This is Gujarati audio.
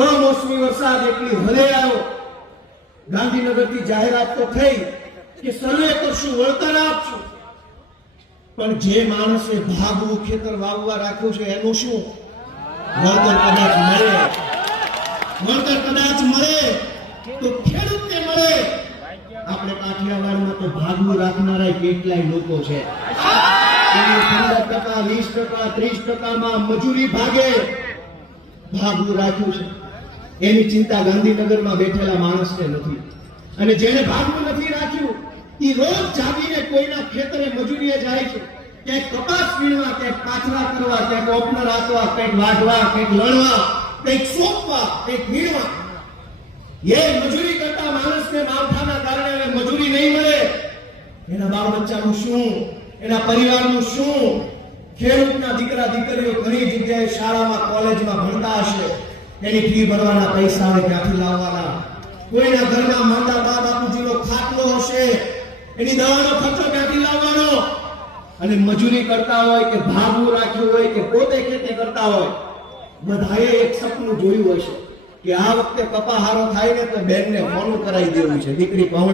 કમોસમી વરસાદ એટલી હલે આવ્યો, ગાંધીનગરથી જાહેરાત તો થઈ કે સર્વે કરશું, વળતર આપશું, પણ જે માણસે ભાગવું ખેતર વાવવા રાખ્યું છે એનું શું? વળતર કદાચ મળે, વળતર કદાચ મળે તો ખેડૂતને મળે. આપણે કાઠિયાવાડમાં તો ભાગવું રાખનારા કેટલાય લોકો છે. 15%, 20%, 30%માં મજૂરી ભાગે. ભાગવું રાખ્યું છે એની ચિંતા ગાંધીનગરમાં બેઠેલા માણસને નથી. અને જેને ભાગવું નથી રાખ્યું એ રોજ જાગીને કોઈના ખેતરે મજૂરીએ જાય છે. ક્યાંક કપાસ વીણવા, ક્યાંક પાથરા કરવા, ક્યાંક ઓપનર આપવા, ક્યાંક વાઢવા, ક્યાંક લણવા, કંઈક સોંપવા, કંઈક વીણવા. એ મજૂરી કરતા માણસને માવઠાના કારણે મજૂરી નહીં મળે. એના બાળ બચ્ચાનું શું? એના પરિવારનું શું? ખેડૂતના દીકરા દીકરીઓ ઘણી જગ્યાએ શાળામાં, કોલેજમાં ભણતા હશે, એની ફી ભરવાના પૈસા ક્યાંથી લાવવાના? કોઈના ઘરમાં માંદા બા બાપુજીનો ખાટલો હશે, એની દવાનો ખર્ચો ક્યાંથી લાવવાનો? અને મજૂરી કરતા હોય કે ભાગવું રાખ્યું હોય કે પોતે ખેતી કરતા હોય, બધાએ એક સપનું જોયું હશે કે આ વખતે કપા હારો થાય ને તો બેનને મોનું કરાવી દેવું છે, દીકરી